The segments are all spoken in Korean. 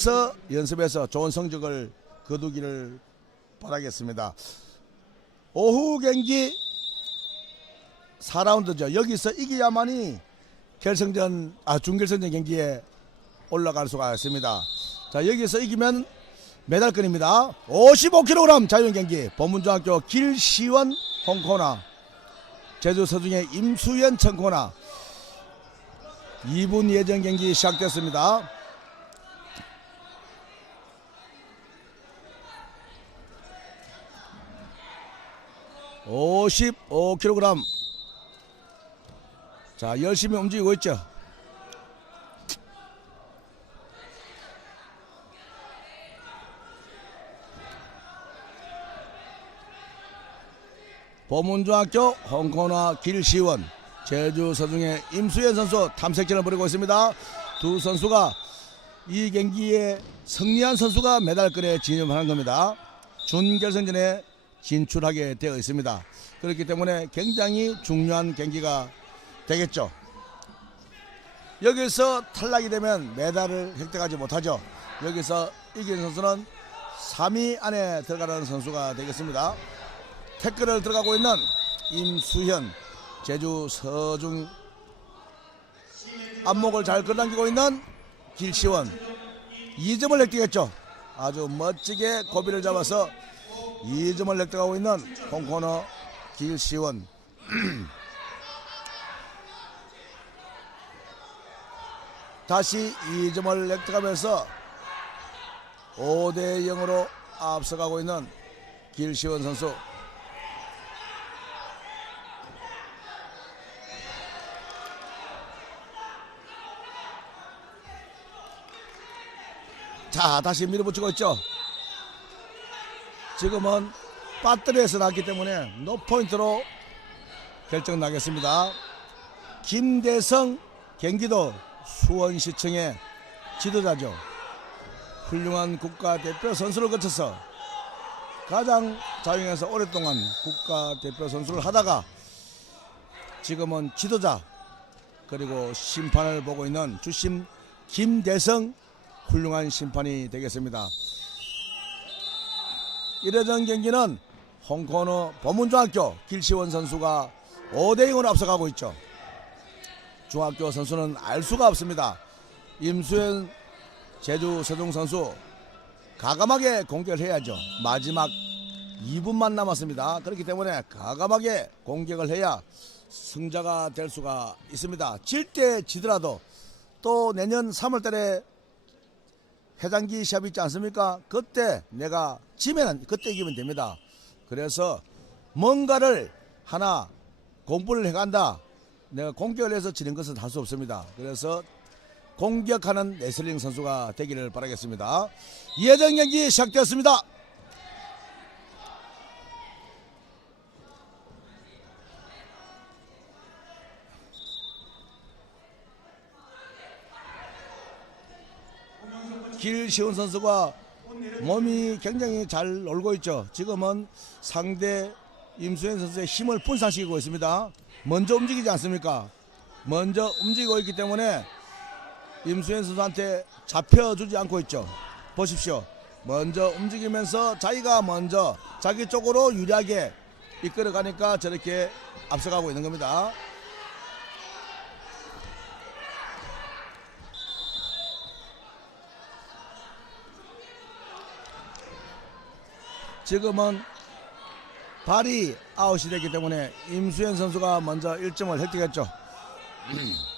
서 연습에서 좋은 성적을 거두기를 바라겠습니다. 오후 경기 4라운드죠. 여기서 이겨야만이 결승전 아 준결승전 경기에 올라갈 수가 있습니다. 자 여기서 이기면 메달권입니다. 55kg 자유형 경기 범문중학교 길시원 홍코나 제주 서중의 임수연 청코나 2분 예정 경기 시작됐습니다. (55kg) 자 열심히 움직이고 있죠 보문중학교 홍코나 길시원 제주 서중의 임수현 선수 탐색전을 벌이고 있습니다. 두 선수가 이 경기에 승리한 선수가 메달권에 진입하는 겁니다. 준결승전에 진출하게 되어 있습니다. 그렇기 때문에 굉장히 중요한 경기가 되겠죠. 여기서 탈락이 되면 메달을 획득하지 못하죠. 여기서 이기는 선수는 3위 안에 들어가는 선수가 되겠습니다. 태클을 들어가고 있는 임수현 제주 서중 안목을 잘 끌어당기고 있는 길시원 2점을 획득했죠. 아주 멋지게 고비를 잡아서 2점을 획득하고 있는 홍코너 길시원. 다시 2점을 획득하면서 5대 0으로 앞서가고 있는 길시원 선수. 자 다시 밀어붙이고 있죠 지금은 배터리에서 났기 때문에 노포인트로 결정 나겠습니다 김대성 경기도 수원시청의 지도자죠 훌륭한 국가대표 선수를 거쳐서 가장 자유형에서 오랫동안 국가대표 선수를 하다가 지금은 지도자 그리고 심판을 보고 있는 주심 김대성 훌륭한 심판이 되겠습니다. 이래전 경기는 홍코너 보문중학교 길시원 선수가 5대 0으로 앞서가고 있죠. 중학교 선수는 알 수가 없습니다. 임수현 제주 서중 선수 가감하게 공격을 해야죠. 마지막 2분만 남았습니다. 그렇기 때문에 가감하게 공격을 해야 승자가 될 수가 있습니다. 질 때 지더라도 또 내년 3월 달에 해장기 시합 있지 않습니까? 그때 내가 지면 그때 이기면 됩니다. 그래서 뭔가를 하나 공부를 해간다. 내가 공격을 해서 지는 것은 할 수 없습니다. 그래서 공격하는 레슬링 선수가 되기를 바라겠습니다. 예정 경기 시작되었습니다. 길시훈 선수가 몸이 굉장히 잘 놀고 있죠. 지금은 상대 임수현 선수의 힘을 분산시키고 있습니다. 먼저 움직이지 않습니까? 먼저 움직이고 있기 때문에 임수현 선수한테 잡혀주지 않고 있죠. 보십시오. 먼저 움직이면서 자기가 먼저 자기 쪽으로 유리하게 이끌어 가니까 저렇게 앞서가고 있는 겁니다. 지금은 발이 아웃이 됐기 때문에 임수현 선수가 먼저 1점을 획득했죠.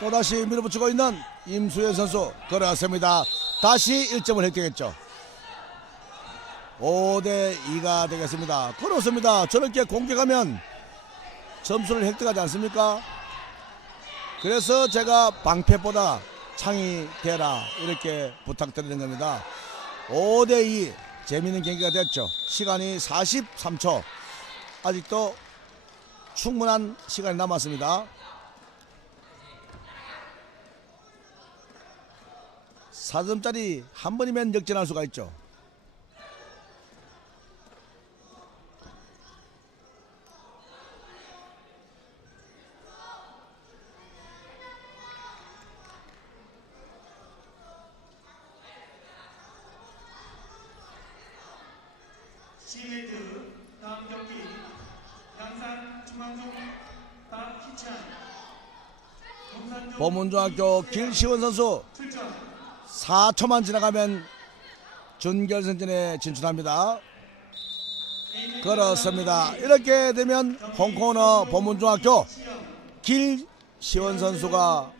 또다시 밀어붙이고 있는 임수현 선수 걸어왔습니다. 다시 1점을 획득했죠. 5대 2가 되겠습니다. 그렇습니다. 저렇게 공격하면 점수를 획득하지 않습니까? 그래서 제가 방패보다 창이 되라 이렇게 부탁드리는 겁니다. 5대 2 재미있는 경기가 됐죠. 시간이 43초. 아직도 충분한 시간이 남았습니다. 4점짜리 한 번이면 역전할 수가 있죠. 시레드 다음 경기. 양산 중앙중 박희찬 동산중 범문중학교 길시원 선수. 출전 4초만 지나가면 준결승전에 진출합니다. 그렇습니다. 이렇게 되면 홍코너 범문중학교 길시원 선수가